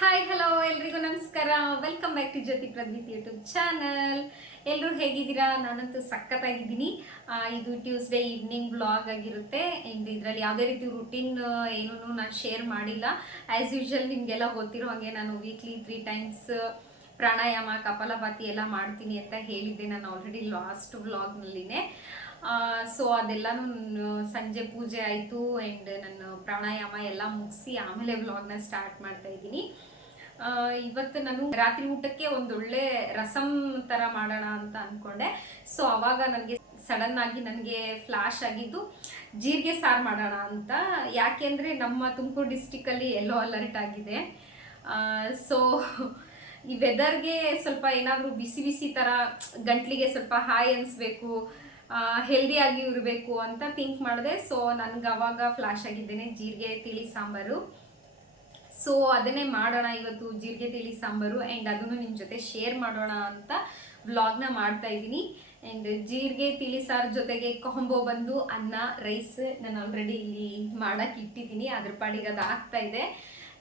Hi hello ಎಲ್ರಿಗೂ ನಮಸ್ಕಾರ. Welcome back to Jyothi Pradvith YouTube channel. ಎಲ್ಲರೂ ಹೇಗಿದ್ದೀರಾ? ನಾನಂತೂ ಸಖತ್ತಾಗಿದ್ದೀನಿ. ಇದು ಟ್ಯೂಸ್ಡೇ ಈವ್ನಿಂಗ್ ಬ್ಲಾಗ್ ಆಗಿರುತ್ತೆ. ಆ್ಯಂಡ್ ಇದರಲ್ಲಿ ಯಾವುದೇ ರೀತಿ ರುಟೀನ್ ಏನೂ ನಾನು ಶೇರ್ ಮಾಡಿಲ್ಲ. ಆ್ಯಸ್ ಯೂಶುವಲ್ ನಿಮಗೆಲ್ಲ ಗೊತ್ತಿರೋ ಹಾಗೆ ನಾನು ವೀಕ್ಲಿ 3 ಟೈಮ್ಸ್ ಪ್ರಾಣಾಯಾಮ ಕಪಾಲಭಾತಿ ಎಲ್ಲ ಮಾಡ್ತೀನಿ ಅಂತ ಹೇಳಿದ್ದೆ ನಾನು ಆಲ್ರೆಡಿ ಲಾಸ್ಟ್ ವ್ಲಾಗ್ನಲ್ಲಿನೇ. ಸೊ ಅದೆಲ್ಲನೂ ಸಂಜೆ ಪೂಜೆ ಆಯಿತು ಆ್ಯಂಡ್ ನನ್ನ ಪ್ರಾಣಾಯಾಮ ಎಲ್ಲ ಮುಗಿಸಿ ಆಮೇಲೆ ವ್ಲಾಗ್ನ ಸ್ಟಾರ್ಟ್ ಮಾಡ್ತಾ ಇದ್ದೀನಿ. ಇವತ್ತು ನಾನು ರಾತ್ರಿ ಊಟಕ್ಕೆ ಒಂದೊಳ್ಳೆ ರಸಮ್ ಥರ ಮಾಡೋಣ ಅಂತ ಅಂದ್ಕೊಂಡೆ. ಸೊ ಅವಾಗ ನನಗೆ ಸಡನ್ ಆಗಿ ನನಗೆ ಫ್ಲ್ಯಾಶ್ ಆಗಿದ್ದು ಜೀರಿಗೆ ಸಾರು ಮಾಡೋಣ ಅಂತ. ಯಾಕೆಂದರೆ ನಮ್ಮ ತುಮಕೂರು ಡಿಸ್ಟಿಕಲ್ಲಿ ಯೆಲ್ಲೋ ಅಲರ್ಟ್ ಆಗಿದೆ. ಸೊ ಈ ವೆದರ್ಗೆ ಸ್ವಲ್ಪ ಏನಾದರೂ ಬಿಸಿ ಬಿಸಿ ಥರ ಗಂಟ್ಲಿಗೆ ಸ್ವಲ್ಪ ಹಾಯ್ ಅನಿಸ್ಬೇಕು, ಹೆಲ್ದಿಯಾಗಿ ಇರಬೇಕು ಅಂತ ಥಿಂಕ್ ಮಾಡಿದೆ. ಸೊ ನನಗೆ ಅವಾಗ ಫ್ಲ್ಯಾಶ್ ಆಗಿದ್ದೇನೆ ಜೀರಿಗೆ ತಿಳಿ ಸಾಂಬಾರು. ಸೊ ಅದನ್ನೇ ಮಾಡೋಣ ಇವತ್ತು, ಜೀರಿಗೆ ತಿಳಿ ಸಾಂಬಾರು. ಆ್ಯಂಡ್ ಅದನ್ನು ನಿಮ್ಮ ಜೊತೆ ಶೇರ್ ಮಾಡೋಣ ಅಂತ ವ್ಲಾಗ್ನ ಮಾಡ್ತಾ ಇದ್ದೀನಿ. ಆ್ಯಂಡ್ ಜೀರಿಗೆ ತಿಳಿ ಸಾರು ಜೊತೆಗೆ ಕಾಂಬೋ ಬಂದು ಅನ್ನ ರೈಸ್ ನಾನು ಆಲ್ರೆಡಿ ಇಲ್ಲಿ ಮಾಡೋಕ್ಕೆ ಇಟ್ಟಿದ್ದೀನಿ. ಅದ್ರ ಪಾಡಿಗೆ ಅದು ಆಗ್ತಾ ಇದೆ.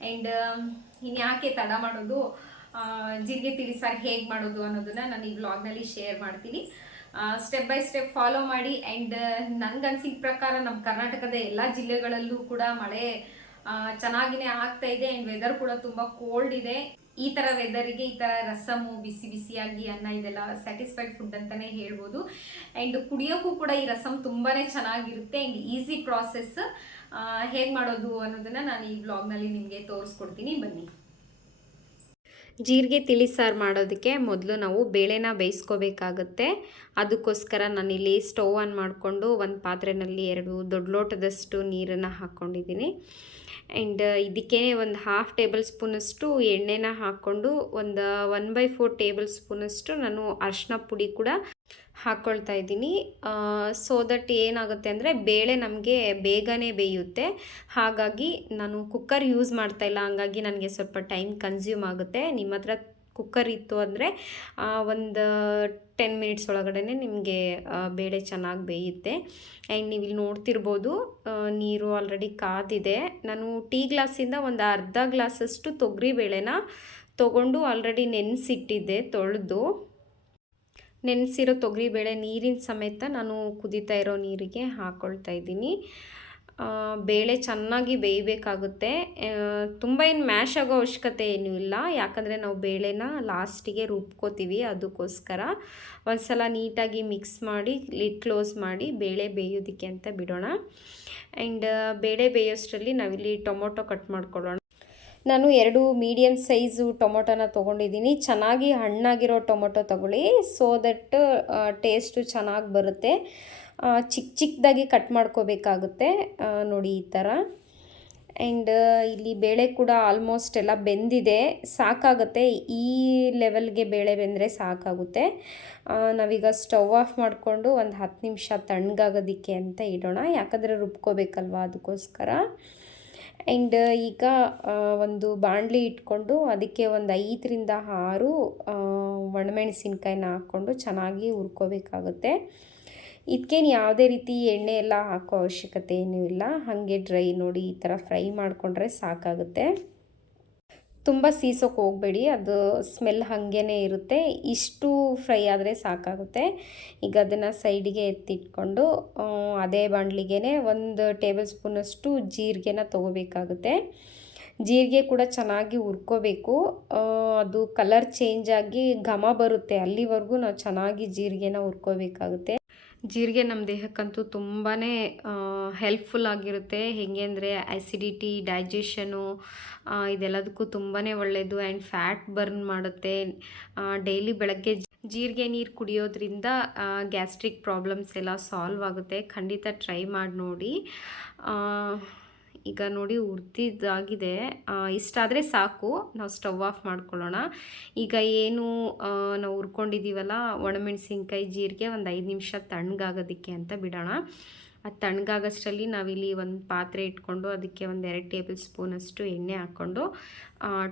ಆ್ಯಂಡ್ ಇನ್ಯಾಕೆ ತಡ ಮಾಡೋದು, ಜೀರಿಗೆ ತಿಳಿ ಸಾರು ಹೇಗೆ ಮಾಡೋದು ಅನ್ನೋದನ್ನ ನಾನು ಈ ವ್ಲಾಗ್ನಲ್ಲಿ ಶೇರ್ ಮಾಡ್ತೀನಿ. ಸ್ಟೆಪ್ ಬೈ ಸ್ಟೆಪ್ ಫಾಲೋ ಮಾಡಿ. ಆ್ಯಂಡ್ ನನಗನ್ಸಿದ ಪ್ರಕಾರ ನಮ್ಮ ಕರ್ನಾಟಕದ ಎಲ್ಲ ಜಿಲ್ಲೆಗಳಲ್ಲೂ ಕೂಡ ಮಳೆ ಚೆನ್ನಾಗಿನೇ ಆಗ್ತಾ ಇದೆ. ಆ್ಯಂಡ್ ವೆದರ್ ಕೂಡ ತುಂಬ ಕೋಲ್ಡ್ ಇದೆ. ಈ ಥರ ವೆದರಿಗೆ ಈ ಥರ ರಸಮು ಬಿಸಿ ಬಿಸಿಯಾಗಿ ಅನ್ನ ಇದೆಲ್ಲ ಸ್ಯಾಟಿಸ್ಫೈಡ್ ಫುಡ್ ಅಂತಲೇ ಹೇಳ್ಬೋದು. ಆ್ಯಂಡ್ ಕುಡಿಯೋಕ್ಕೂ ಕೂಡ ಈ ರಸಮ್ ತುಂಬಾ ಚೆನ್ನಾಗಿರುತ್ತೆ. And easy process. ಹೇಗೆ ಮಾಡೋದು ಅನ್ನೋದನ್ನು ನಾನು ಈ ವ್ಲಾಗ್ನಲ್ಲಿ ನಿಮಗೆ ತೋರಿಸ್ಕೊಡ್ತೀನಿ, ಬನ್ನಿ. ಜೀರಿಗೆ ತಿಳಿ ಸಾರು ಮಾಡೋದಕ್ಕೆ ಮೊದಲು ನಾವು ಬೇಳೆನ ಬೇಯಿಸ್ಕೋಬೇಕಾಗತ್ತೆ. ಅದಕ್ಕೋಸ್ಕರ ನಾನಿಲ್ಲಿ ಸ್ಟವ್ ಆನ್ ಮಾಡಿಕೊಂಡು ಒಂದು ಪಾತ್ರೆಯಲ್ಲಿ 2 ದೊಡ್ಡ ಲೋಟದಷ್ಟು ನೀರನ್ನು ಹಾಕ್ಕೊಂಡಿದ್ದೀನಿ. ಆ್ಯಂಡ್ ಇದಕ್ಕೆ ಒಂದು 1/2 ಟೇಬಲ್ ಸ್ಪೂನಷ್ಟು ಎಣ್ಣೆನ ಹಾಕ್ಕೊಂಡು ಒಂದು 1/4 ಟೇಬಲ್ ಸ್ಪೂನಷ್ಟು ನಾನು ಅರಿಶಿನ ಪುಡಿ ಕೂಡ ಹಾಕ್ಕೊಳ್ತಾ ಇದ್ದೀನಿ. ಸೊ ದಟ್ ಏನಾಗುತ್ತೆ ಅಂದರೆ ಬೇಳೆ ನಮಗೆ ಬೇಗನೆ ಬೇಯುತ್ತೆ. ಹಾಗಾಗಿ ನಾನು ಕುಕ್ಕರ್ ಯೂಸ್ ಮಾಡ್ತಾಯಿಲ್ಲ, ಹಂಗಾಗಿ ನನಗೆ ಸ್ವಲ್ಪ ಟೈಮ್ ಕನ್ಸ್ಯೂಮ್ ಆಗುತ್ತೆ. ನಿಮ್ಮ ಹತ್ರ ಕುಕ್ಕರ್ ಇತ್ತು ಅಂದರೆ ಒಂದು 10 ಮಿನಿಟ್ಸ್ ಒಳಗಡೆ ನಿಮಗೆ ಬೇಳೆ ಚೆನ್ನಾಗಿ ಬೇಯುತ್ತೆ. ಆ್ಯಂಡ್ ನೀವು ಇಲ್ಲಿ ನೋಡ್ತಿರ್ಬೋದು ನೀರು ಆಲ್ರೆಡಿ ಕಾದಿದೆ. ನಾನು ಟೀ ಗ್ಲಾಸಿಂದ ಒಂದು ಅರ್ಧ ಗ್ಲಾಸಷ್ಟು ತೊಗರಿ ಬೇಳೆನ ತೊಗೊಂಡು ಆಲ್ರೆಡಿ ನೆನೆಸಿಟ್ಟಿದ್ದೆ. ತೊಳೆದು ನೆನೆಸಿರೋ ತೊಗರಿಬೇಳೆ ನೀರಿನ ಸಮೇತ ನಾನು ಕುದೀತಾ ಇರೋ ನೀರಿಗೆ ಹಾಕ್ಕೊಳ್ತಾ ಇದ್ದೀನಿ. ಬೇಳೆ ಚೆನ್ನಾಗಿ ಬೇಯಬೇಕಾಗುತ್ತೆ. ತುಂಬ ಏನು ಮ್ಯಾಶ್ ಆಗೋ ಅವಶ್ಯಕತೆ ಏನೂ ಇಲ್ಲ, ಯಾಕಂದರೆ ನಾವು ಬೇಳೆನ ಲಾಸ್ಟಿಗೆ ರುಬ್ಕೋತೀವಿ. ಅದಕ್ಕೋಸ್ಕರ ಒಂದು ಸಲ ನೀಟಾಗಿ ಮಿಕ್ಸ್ ಮಾಡಿ ಲಿಡ್ ಕ್ಲೋಸ್ ಮಾಡಿ ಬೇಳೆ ಬೇಯೋದಕ್ಕೆ ಅಂತ ಬಿಡೋಣ. ಆ್ಯಂಡ್ ಬೇಳೆ ಬೇಯೋಷ್ಟರಲ್ಲಿ ನಾವಿಲ್ಲಿ ಟೊಮೊಟೊ ಕಟ್ ಮಾಡ್ಕೊಳ್ಳೋಣ. ನಾನು 2 ಮೀಡಿಯಮ್ ಸೈಜು ಟೊಮೊಟೊನ ತೊಗೊಂಡಿದ್ದೀನಿ. ಚೆನ್ನಾಗಿ ಹಣ್ಣಾಗಿರೋ ಟೊಮೊಟೊ ತೊಗೊಳ್ಳಿ, ಸೊ ದಟ್ ಟೇಸ್ಟು ಚೆನ್ನಾಗಿ ಬರುತ್ತೆ. ಚಿಕ್ಕ ಚಿಕ್ಕದಾಗಿ ಕಟ್ ಮಾಡ್ಕೋಬೇಕಾಗುತ್ತೆ ನೋಡಿ ಈ ಥರ. ಆ್ಯಂಡ್ ಇಲ್ಲಿ ಬೇಳೆ ಕೂಡ ಆಲ್ಮೋಸ್ಟ್ ಎಲ್ಲ ಬೆಂದಿದೆ, ಸಾಕಾಗುತ್ತೆ. ಈ ಲೆವೆಲ್ಗೆ ಬೇಳೆ ಬೆಂದರೆ ಸಾಕಾಗುತ್ತೆ. ನಾವೀಗ ಸ್ಟವ್ ಆಫ್ ಮಾಡಿಕೊಂಡು ಒಂದು 10 ನಿಮಿಷ ತಣ್ಣಗಾಗೋದಕ್ಕೆ ಅಂತ ಇಡೋಣ, ಯಾಕಂದರೆ ರುಬ್ಕೋಬೇಕಲ್ವ, ಅದಕ್ಕೋಸ್ಕರ. ಆ್ಯಂಡ್ ಈಗ ಒಂದು ಬಾಣಲಿ ಇಟ್ಕೊಂಡು ಅದಕ್ಕೆ ಒಂದು 5ರಿಂದ 6 ಒಣಮೆಣಸಿನ್ಕಾಯಿನ ಹಾಕ್ಕೊಂಡು ಚೆನ್ನಾಗಿ ಹುರ್ಕೋಬೇಕಾಗುತ್ತೆ. ಇದಕ್ಕೇನು ಯಾವುದೇ ರೀತಿ ಎಣ್ಣೆ ಎಲ್ಲ ಹಾಕೋ ಅವಶ್ಯಕತೆ ಏನೂ ಇಲ್ಲ, ಹಾಗೆ ಡ್ರೈ ನೋಡಿ ಈ ಥರ ಫ್ರೈ ಮಾಡಿಕೊಂಡ್ರೆ ಸಾಕಾಗುತ್ತೆ. ತುಂಬ ಸೀಸೋಕೆ ಹೋಗಬೇಡಿ, ಅದು ಸ್ಮೆಲ್ ಹಾಗೇ ಇರುತ್ತೆ. ಇಷ್ಟು ಫ್ರೈ ಆದರೆ ಸಾಕಾಗುತ್ತೆ. ಈಗ ಅದನ್ನು ಸೈಡಿಗೆ ಎತ್ತಿಟ್ಕೊಂಡು ಅದೇ ಬಾಣಲಿಗೆ 1 ಟೇಬಲ್ ಸ್ಪೂನಷ್ಟು ಜೀರಿಗೆನ ತೊಗೋಬೇಕಾಗುತ್ತೆ. ಜೀರಿಗೆ ಕೂಡ ಚೆನ್ನಾಗಿ ಹುರ್ಕೋಬೇಕು. ಅದು ಕಲರ್ ಚೇಂಜ್ ಆಗಿ ಘಮ ಬರುತ್ತೆ, ಅಲ್ಲಿವರೆಗೂ ನಾವು ಚೆನ್ನಾಗಿ ಜೀರಿಗೆನ ಹುರ್ಕೋಬೇಕಾಗುತ್ತೆ. ಜೀರಿಗೆ ನಮ್ಮ ದೇಹಕ್ಕಂತೂ ತುಂಬಾ ಹೆಲ್ಪ್ಫುಲ್ ಆಗಿರುತ್ತೆ. ಹೇಗೆ ಅಂದರೆ ಆ್ಯಸಿಡಿಟಿ, ಡೈಜೆಷನು ಇದೆಲ್ಲದಕ್ಕೂ ತುಂಬಾ ಒಳ್ಳೆಯದು. ಆ್ಯಂಡ್ ಫ್ಯಾಟ್ ಬರ್ನ್ ಮಾಡುತ್ತೆ. ಡೈಲಿ ಬೆಳಗ್ಗೆ ಜೀರಿಗೆ ನೀರು ಕುಡಿಯೋದ್ರಿಂದ ಗ್ಯಾಸ್ಟ್ರಿಕ್ ಪ್ರಾಬ್ಲಮ್ಸ್ ಎಲ್ಲ ಸಾಲ್ವ್ ಆಗುತ್ತೆ. ಖಂಡಿತ ಟ್ರೈ ಮಾಡಿ ನೋಡಿ. ಈಗ ನೋಡಿ ಹುರಿದಿದ್ದಾಗಿದೆ, ಇಷ್ಟಾದರೆ ಸಾಕು. ನಾವು ಸ್ಟವ್ ಆಫ್ ಮಾಡ್ಕೊಳ್ಳೋಣ. ಈಗ ಏನು ನಾವು ಹುರ್ಕೊಂಡಿದ್ದೀವಲ್ಲ ಒಣಮೆಣಸಿನ್ಕಾಯಿ ಜೀರಿಗೆ, ಒಂದು 5 ನಿಮಿಷ ತಣ್ಣಗಾಗೋದಕ್ಕೆ ಅಂತ ಬಿಡೋಣ. ಅದು ತಣ್ಣಗಾಗೋಷ್ಟರಲ್ಲಿ ನಾವಿಲ್ಲಿ ಒಂದು ಪಾತ್ರೆ ಇಟ್ಕೊಂಡು ಅದಕ್ಕೆ ಒಂದು 2 ಟೇಬಲ್ ಸ್ಪೂನಷ್ಟು ಎಣ್ಣೆ ಹಾಕ್ಕೊಂಡು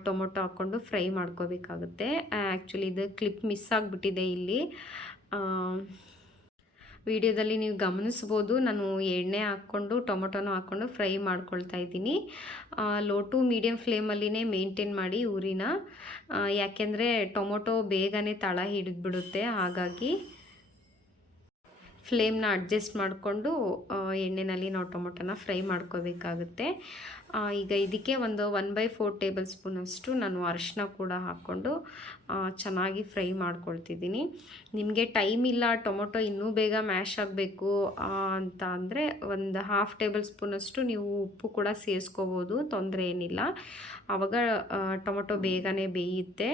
ಟೊಮೊಟೊ ಹಾಕ್ಕೊಂಡು ಫ್ರೈ ಮಾಡ್ಕೋಬೇಕಾಗುತ್ತೆ. ಆ್ಯಕ್ಚುಲಿ ಇದು ಕ್ಲಿಪ್ ಮಿಸ್ ಆಗಿಬಿಟ್ಟಿದೆ ಇಲ್ಲಿ. ವಿಡಿಯೋದಲ್ಲಿ ನೀವು ಗಮನಿಸ್ಬೋದು, ನಾನು ಎಣ್ಣೆ ಹಾಕ್ಕೊಂಡು ಟೊಮೊಟೊನೂ ಹಾಕ್ಕೊಂಡು ಫ್ರೈ ಮಾಡ್ಕೊಳ್ತಾ ಇದ್ದೀನಿ. ಲೋ ಟು ಮೀಡಿಯಮ್ ಫ್ಲೇಮಲ್ಲಿನೇ ಮೇಂಟೈನ್ ಮಾಡಿ ಊರಿನ, ಯಾಕೆಂದರೆ ಟೊಮೊಟೊ ಬೇಗನೆ ತಳ ಹಿಡಿದ್ಬಿಡುತ್ತೆ. ಹಾಗಾಗಿ ಫ್ಲೇಮ್ನ ಅಡ್ಜಸ್ಟ್ ಮಾಡಿಕೊಂಡು ಎಣ್ಣೆಯಲ್ಲಿ ನಾವು ಟೊಮೊಟೊನ ಫ್ರೈ ಮಾಡ್ಕೋಬೇಕಾಗುತ್ತೆ. ಈಗ ಇದಕ್ಕೆ ಒಂದು 1/4 ಟೇಬಲ್ ಸ್ಪೂನಷ್ಟು ನಾನು ಅರಿಶಿನ ಕೂಡ ಹಾಕ್ಕೊಂಡು ಚೆನ್ನಾಗಿ ಫ್ರೈ ಮಾಡ್ಕೊಳ್ತಿದ್ದೀನಿ. ನಿಮಗೆ ಟೈಮ್ ಇಲ್ಲ, ಟೊಮೊಟೊ ಇನ್ನೂ ಬೇಗ ಮ್ಯಾಶ್ ಆಗಬೇಕು ಅಂತ ಅಂದರೆ ಒಂದು 1/2 ಟೇಬಲ್ ಸ್ಪೂನಷ್ಟು ನೀವು ಉಪ್ಪು ಕೂಡ ಸೇರಿಸ್ಕೋಬೋದು, ತೊಂದರೆ ಏನಿಲ್ಲ. ಆವಾಗ ಟೊಮೊಟೊ ಬೇಗನೆ ಬೇಯುತ್ತೆ.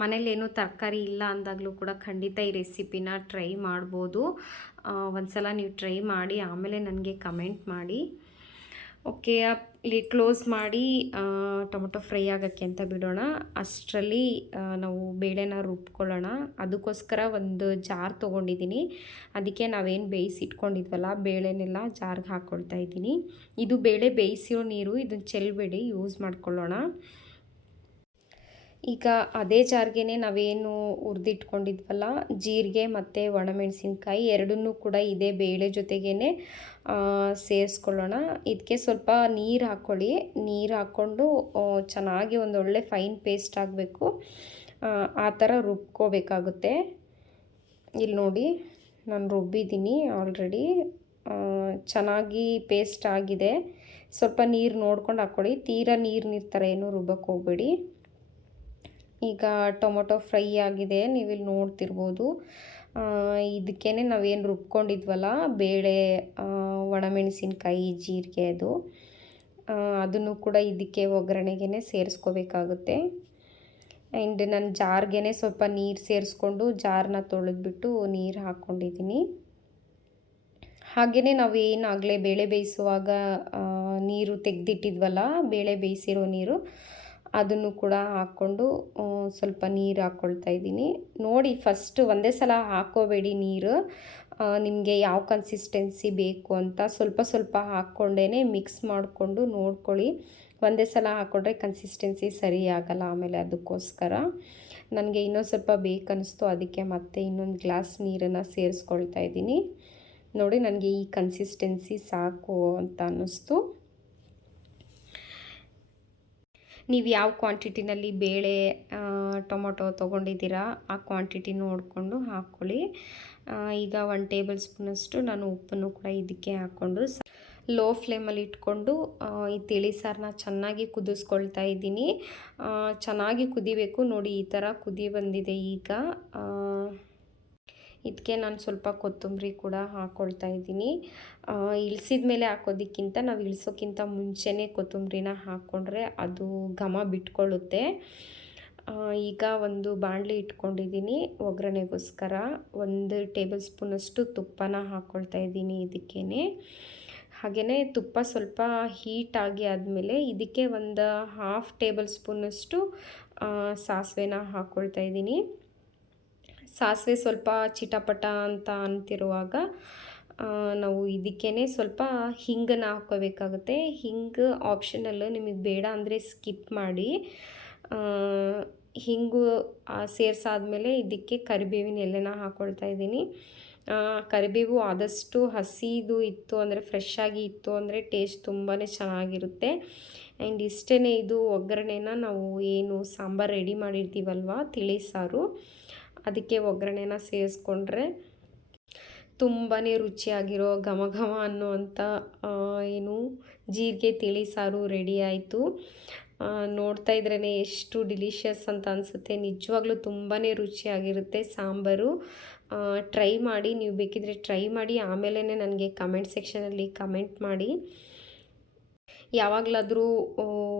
ಮನೇಲೇನು ತರಕಾರಿ ಇಲ್ಲ ಅಂದಾಗಲೂ ಕೂಡ ಖಂಡಿತ ಈ ರೆಸಿಪಿನ ಟ್ರೈ ಮಾಡ್ಬೋದು. ಒಂದ್ಸಲ ನೀವು ಟ್ರೈ ಮಾಡಿ ಆಮೇಲೆ ನನಗೆ ಕಮೆಂಟ್ ಮಾಡಿ. ಓಕೆ, ಕ್ಲೋಸ್ ಮಾಡಿ ಟೊಮೊಟೊ ಫ್ರೈ ಆಗೋಕ್ಕೆ ಅಂತ ಬಿಡೋಣ. ಅಷ್ಟರಲ್ಲಿ ನಾವು ಬೇಳೆನ ರುಬ್ಕೊಳ್ಳೋಣ. ಅದಕ್ಕೋಸ್ಕರ ಒಂದು ಜಾರ್ ತೊಗೊಂಡಿದ್ದೀನಿ. ಅದಕ್ಕೆ ನಾವೇನು ಬೇಯಿಸಿಟ್ಕೊಂಡಿದ್ವಲ್ಲ ಬೇಳೆನೆಲ್ಲ ಜಾರ್ಗೆ ಹಾಕ್ಕೊಳ್ತಾ ಇದ್ದೀನಿ. ಇದು ಬೇಳೆ ಬೇಯಿಸಿರೋ ನೀರು, ಇದನ್ನು ಚೆಲ್ಲಬೇಡಿ, ಯೂಸ್ ಮಾಡ್ಕೊಳ್ಳೋಣ. ಈಗ ಅದೇ ಜಾರ್ಗೆ ನಾವೇನು ಹುರಿದಿಟ್ಕೊಂಡಿದ್ವಲ್ಲ ಜೀರಿಗೆ ಮತ್ತು ಒಣಮೆಣಸಿನ್ಕಾಯಿ ಎರಡನ್ನೂ ಕೂಡ ಇದೇ ಬೇಳೆ ಜೊತೆಗೇ ಸೇರಿಸ್ಕೊಳ್ಳೋಣ. ಇದಕ್ಕೆ ಸ್ವಲ್ಪ ನೀರು ಹಾಕ್ಕೊಳ್ಳಿ. ನೀರು ಹಾಕ್ಕೊಂಡು ಚೆನ್ನಾಗಿ ಒಂದೊಳ್ಳೆ ಫೈನ್ ಪೇಸ್ಟ್ ಆಗಬೇಕು, ಆ ಥರ ರುಬ್ಕೋಬೇಕಾಗುತ್ತೆ. ಇಲ್ಲಿ ನೋಡಿ, ನಾನು ರುಬ್ಬಿದ್ದೀನಿ ಆಲ್ರೆಡಿ, ಚೆನ್ನಾಗಿ ಪೇಸ್ಟ್ ಆಗಿದೆ. ಸ್ವಲ್ಪ ನೀರು ನೋಡ್ಕೊಂಡು ಹಾಕ್ಕೊಳ್ಳಿ, ತೀರಾ ನೀರು ಥರ ಏನೂ ರುಬ್ಬಕ್ಕೆ ಹೋಗಬೇಡಿ. ಈಗ ಟೊಮೊಟೊ ಫ್ರೈ ಆಗಿದೆ, ನೀವಿಲ್ಲಿ ನೋಡ್ತಿರ್ಬೋದು. ಇದಕ್ಕೇ ನಾವೇನು ರುಬ್ಕೊಂಡಿದ್ವಲ್ಲ ಬೇಳೆ, ಒಣಮೆಣಸಿನ್ಕಾಯಿ, ಜೀರಿಗೆ, ಅದನ್ನು ಕೂಡ ಇದಕ್ಕೆ ಒಗ್ಗರಣೆಗೆ ಸೇರಿಸ್ಕೋಬೇಕಾಗುತ್ತೆ. ಆ್ಯಂಡ್ ನಾನು ಜಾರ್ಗೆ ಸ್ವಲ್ಪ ನೀರು ಸೇರಿಸ್ಕೊಂಡು ಜಾರನ್ನ ತೊಳೆದ್ಬಿಟ್ಟು ನೀರು ಹಾಕ್ಕೊಂಡಿದ್ದೀನಿ. ಹಾಗೆಯೇ ನಾವು ಏನಾಗಲೇ ಬೇಳೆ ಬೇಯಿಸುವಾಗ ನೀರು ತೆಗೆದಿಟ್ಟಿದ್ವಲ್ಲ, ಬೇಳೆ ಬೇಯಿಸಿರೋ ನೀರು, ಅದನ್ನು ಕೂಡ ಹಾಕ್ಕೊಂಡು ಸ್ವಲ್ಪ ನೀರು ಹಾಕ್ಕೊಳ್ತಾ ಇದ್ದೀನಿ. ನೋಡಿ, ಫಸ್ಟ್ ಒಂದೇ ಸಲ ಹಾಕ್ಕೋಬೇಡಿ ನೀರು, ನಿಮಗೆ ಯಾವ ಕನ್ಸಿಸ್ಟೆನ್ಸಿ ಬೇಕು ಅಂತ ಸ್ವಲ್ಪ ಸ್ವಲ್ಪ ಹಾಕ್ಕೊಂಡೇ ಮಿಕ್ಸ್ ಮಾಡಿಕೊಂಡು ನೋಡ್ಕೊಳ್ಳಿ. ಒಂದೇ ಸಲ ಹಾಕ್ಕೊಂಡ್ರೆ ಕನ್ಸಿಸ್ಟೆನ್ಸಿ ಸರಿ ಆಗಲ್ಲ ಆಮೇಲೆ. ಅದಕ್ಕೋಸ್ಕರ ನನಗೆ ಇನ್ನೊಂದು ಸ್ವಲ್ಪ ಬೇಕನ್ನಿಸ್ತು, ಅದಕ್ಕೆ ಮತ್ತೆ ಇನ್ನೊಂದು ಗ್ಲಾಸ್ ನೀರನ್ನು ಸೇರಿಸ್ಕೊಳ್ತಾ ಇದ್ದೀನಿ. ನೋಡಿ, ನನಗೆ ಈ ಕನ್ಸಿಸ್ಟೆನ್ಸಿ ಸಾಕು ಅಂತ ಅನ್ನಿಸ್ತು. ನೀವು ಯಾವ ಕ್ವಾಂಟಿಟಿನಲ್ಲಿ ಬೇಳೆ ಟೊಮೊಟೊ ತೊಗೊಂಡಿದ್ದೀರಾ ಆ ಕ್ವಾಂಟಿಟಿ ನೋಡಿಕೊಂಡು ಹಾಕ್ಕೊಳ್ಳಿ. ಈಗ 1 ಟೇಬಲ್ ಸ್ಪೂನಷ್ಟು ನಾನು ಉಪ್ಪನ್ನು ಕೂಡ ಇದಕ್ಕೆ ಹಾಕ್ಕೊಂಡು ಲೋ ಫ್ಲೇಮಲ್ಲಿ ಇಟ್ಕೊಂಡು ಈ ತಿಳಿ ಸಾರನ್ನ ಚೆನ್ನಾಗಿ ಕುದಿಸ್ಕೊಳ್ತಾ ಇದ್ದೀನಿ. ಚೆನ್ನಾಗಿ ಕುದಿಬೇಕು. ನೋಡಿ, ಈ ಥರ ಕುದಿ ಬಂದಿದೆ. ಈಗ ಇದಕ್ಕೆ ನಾನು ಸ್ವಲ್ಪ ಕೊತ್ತಂಬರಿ ಕೂಡ ಹಾಕ್ಕೊಳ್ತಾ ಇದ್ದೀನಿ. ಇಳಿಸಿದ ಮೇಲೆ ಹಾಕೋದಕ್ಕಿಂತ ನಾವು ಇಳಿಸೋಕ್ಕಿಂತ ಮುಂಚೆನೇ ಕೊತ್ತಂಬರಿನ ಹಾಕ್ಕೊಂಡ್ರೆ ಅದು ಘಮ ಬಿಟ್ಕೊಳ್ಳುತ್ತೆ. ಈಗ ಒಂದು ಬಾಣಲಿ ಇಟ್ಕೊಂಡಿದ್ದೀನಿ ಒಗ್ಗರಣೆಗೋಸ್ಕರ. 1 ಟೇಬಲ್ ಸ್ಪೂನಷ್ಟು ತುಪ್ಪನ ಹಾಕ್ಕೊಳ್ತಾ ಇದ್ದೀನಿ ಇದಕ್ಕೇ. ಹಾಗೆಯೇ ತುಪ್ಪ ಸ್ವಲ್ಪ ಹೀಟಾಗಿ ಆದಮೇಲೆ ಇದಕ್ಕೆ ಒಂದು 1/2 ಟೇಬಲ್ ಸ್ಪೂನಷ್ಟು ಸಾಸಿವೆನ ಹಾಕ್ಕೊಳ್ತಾ ಇದ್ದೀನಿ. ಸಾಸಿವೆ ಸ್ವಲ್ಪ ಚಿಟಪಟ ಅಂತ ಅಂತಿರುವಾಗ ನಾವು ಇದಕ್ಕೇ ಸ್ವಲ್ಪ ಹಿಂಗನ್ನು ಹಾಕ್ಕೋಬೇಕಾಗುತ್ತೆ. ಹಿಂಗು ಆಪ್ಷನಲ್ಲು, ನಿಮಗೆ ಬೇಡ ಅಂದರೆ ಸ್ಕಿಪ್ ಮಾಡಿ. ಹಿಂಗು ಸೇರಿಸಾದ್ಮೇಲೆ ಇದಕ್ಕೆ ಕರಿಬೇವಿನ ಎಲೆನ ಹಾಕ್ಕೊಳ್ತಾ ಇದ್ದೀನಿ. ಕರಿಬೇವು ಆದಷ್ಟು ಹಸಿದು ಇತ್ತು ಅಂದರೆ, ಫ್ರೆಶ್ ಆಗಿ ಇತ್ತು ಅಂದರೆ ಟೇಸ್ಟ್ ತುಂಬಾ ಚೆನ್ನಾಗಿರುತ್ತೆ. ಆ್ಯಂಡ್ ಇಷ್ಟೇ, ಇದು ಒಗ್ಗರಣೆನ ನಾವು ಏನು ಸಾಂಬಾರು ರೆಡಿ ಮಾಡಿರ್ತೀವಲ್ವ ತಿಳಿ ಸಾರು, ಅದಕ್ಕೆ ಒಗ್ಗರಣೆನ ಸೇರಿಸ್ಕೊಂಡ್ರೆ ತುಂಬಾ ರುಚಿಯಾಗಿರೋ ಘಮ ಘಮ ಅನ್ನುವಂಥ ಏನು ಜೀರಿಗೆ ತಿಳಿ ಸಾರು ರೆಡಿ ಆಯಿತು. ನೋಡ್ತಾ ಇದ್ರೇ ಎಷ್ಟು ಡಿಲಿಷಿಯಸ್ ಅಂತ ಅನಿಸುತ್ತೆ. ನಿಜವಾಗ್ಲೂ ತುಂಬಾ ರುಚಿಯಾಗಿರುತ್ತೆ ಸಾಂಬಾರು. ಟ್ರೈ ಮಾಡಿ, ನೀವು ಬೇಕಿದ್ರೆ ಟ್ರೈ ಮಾಡಿ, ಆಮೇಲೆ ನನಗೆ ಕಮೆಂಟ್ ಸೆಕ್ಷನಲ್ಲಿ ಕಮೆಂಟ್ ಮಾಡಿ. ಯಾವಾಗಲಾದರೂ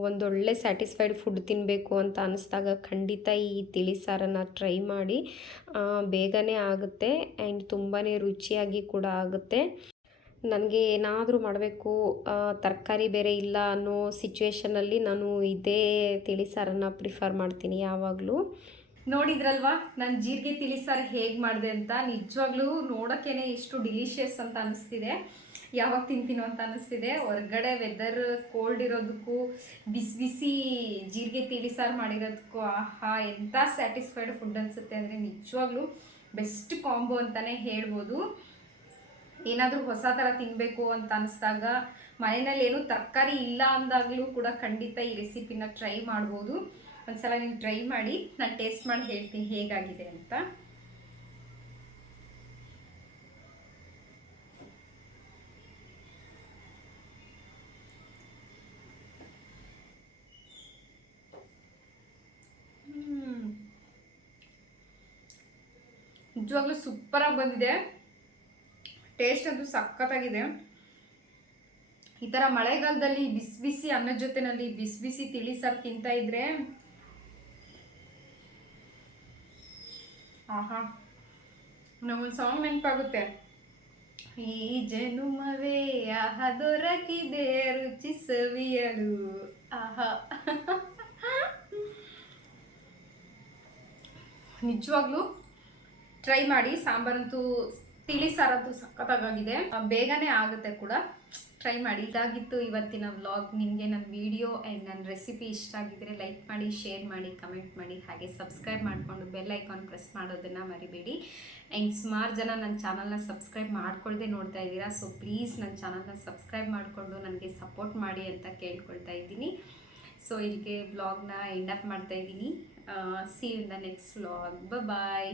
ಒಂದೊಳ್ಳೆ ಸ್ಯಾಟಿಸ್ಫೈಡ್ ಫುಡ್ ತಿನ್ನಬೇಕು ಅಂತ ಅನ್ನಿಸ್ದಾಗ ಖಂಡಿತ ಈ ತಿಳಿ ಸಾರನ್ನು ಟ್ರೈ ಮಾಡಿ. ಬೇಗನೆ ಆಗುತ್ತೆ ಆ್ಯಂಡ್ ತುಂಬಾ ರುಚಿಯಾಗಿ ಕೂಡ ಆಗುತ್ತೆ. ನನಗೆ ಏನಾದರೂ ಮಾಡಬೇಕು, ತರಕಾರಿ ಬೇರೆ ಇಲ್ಲ ಅನ್ನೋ ಸಿಚುವೇಷನಲ್ಲಿ ನಾನು ಇದೇ ತಿಳಿ ಸಾರನ್ನು ಪ್ರಿಫರ್ ಮಾಡ್ತೀನಿ ಯಾವಾಗಲೂ. ನೋಡಿದ್ರಲ್ವಾ ನಾನು ಜೀರಿಗೆ ತಿಳಿ ಸಾರು ಹೇಗೆ ಮಾಡಿದೆ ಅಂತ. ನಿಜವಾಗ್ಲೂ ನೋಡೋಕ್ಕೇ ಎಷ್ಟು ಡಿಲಿಷಿಯಸ್ ಅಂತ ಅನ್ನಿಸ್ತಿದೆ. ಯಾವಾಗ ತಿಂತೀನೋ ಅಂತ ಅನ್ನಿಸ್ತಿದೆ. ಹೊರಗಡೆ ವೆದರ್ ಕೋಲ್ಡ್ ಇರೋದಕ್ಕೂ ಬಿಸಿ ಬಿಸಿ ಜೀರಿಗೆ ತಿಳಿ ಸಾರು ಮಾಡಿರೋದಕ್ಕೂ ಆಹಾ ಎಂಥ ಸ್ಯಾಟಿಸ್ಫೈಡ್ ಫುಡ್ ಅನಿಸುತ್ತೆ ಅಂದರೆ ನಿಜವಾಗ್ಲೂ ಬೆಸ್ಟ್ ಕಾಂಬೋ ಅಂತಲೇ ಹೇಳ್ಬೋದು. ಏನಾದರೂ ಹೊಸ ಥರ ತಿನ್ನಬೇಕು ಅಂತ ಅನಿಸ್ದಾಗ, ಮನೆಯಲ್ಲಿ ಏನೂ ತರಕಾರಿ ಇಲ್ಲ ಅಂದಾಗಲೂ ಕೂಡ ಖಂಡಿತ ಈ ರೆಸಿಪಿನ ಟ್ರೈ ಮಾಡ್ಬೋದು. ಒಂದ್ಸಲ ನೀವು ಟ್ರೈ ಮಾಡಿ, ನಾನು ಟೇಸ್ಟ್ ಮಾಡಿ ಹೇಳ್ತೀನಿ ಹೇಗಾಗಿದೆ ಅಂತ. ನಿಜವಾಗ್ಲೂ ಸೂಪರಾಗಿ ಬಂದಿದೆ. ಟೇಸ್ಟ್ ಅಂತೂ ಸಖತ್ತಾಗಿದೆ. ಈ ಥರ ಮಳೆಗಾಲದಲ್ಲಿ ಬಿಸಿ ಬಿಸಿ ಅನ್ನದ ಜೊತೆನಲ್ಲಿ ಬಿಸಿ ಬಿಸಿ ತಿಳಿ ಸಾರು ತಿಂತಾ ಇದ್ರೆ ಆಹಾ, ನಮಗೊಂದು ಸಾಂಗ್ ನೆನಪಾಗುತ್ತೆ. ಈ ಜನುಮವೇ ಆಹಾ ದೊರಕಿದೆ ರುಚಿ ಸವಿಯಲು ಆಹಾ. ನಿಜವಾಗ್ಲೂ ಟ್ರೈ ಮಾಡಿ. ಸಾಂಬಾರಂತೂ ತಿಳಿ ಸಾರಂತೂ ಸಖತ್ತಾಗಿದೆ, ಬೇಗನೆ ಆಗುತ್ತೆ ಕೂಡ. ಟ್ರೈ ಮಾಡಿ. ಇದಾಗಿತ್ತು ಇವತ್ತಿನ ವ್ಲಾಗ್. ನಿಮಗೆ ನನ್ನ ವಿಡಿಯೋ ಆ್ಯಂಡ್ ನನ್ನ ರೆಸಿಪಿ ಇಷ್ಟ ಆಗಿದ್ದರೆ ಲೈಕ್ ಮಾಡಿ, ಶೇರ್ ಮಾಡಿ, ಕಮೆಂಟ್ ಮಾಡಿ, ಹಾಗೆ ಸಬ್ಸ್ಕ್ರೈಬ್ ಮಾಡಿಕೊಂಡು ಬೆಲ್ ಐಕಾನ್ ಪ್ರೆಸ್ ಮಾಡೋದನ್ನು ಮರಿಬೇಡಿ. ಆ್ಯಂಡ್ ಸುಮಾರು ಜನ ನನ್ನ ಚಾನಲ್ನ ಸಬ್ಸ್ಕ್ರೈಬ್ ಮಾಡ್ಕೊಳ್ಳದೆ ನೋಡ್ತಾ ಇದ್ದೀರಾ. ಸೊ ಪ್ಲೀಸ್ ನನ್ನ ಚಾನಲ್ನ ಸಬ್ಸ್ಕ್ರೈಬ್ ಮಾಡಿಕೊಂಡು ನನಗೆ ಸಪೋರ್ಟ್ ಮಾಡಿ ಅಂತ ಕೇಳ್ಕೊಳ್ತಾ ಇದ್ದೀನಿ. ಸೊ ಇಲ್ಲಿಗೆ ವ್ಲಾಗ್ನ ಎಂಡ್ ಅಪ್ ಮಾಡ್ತಾ ಇದ್ದೀನಿ. See you in the next vlog. Bye.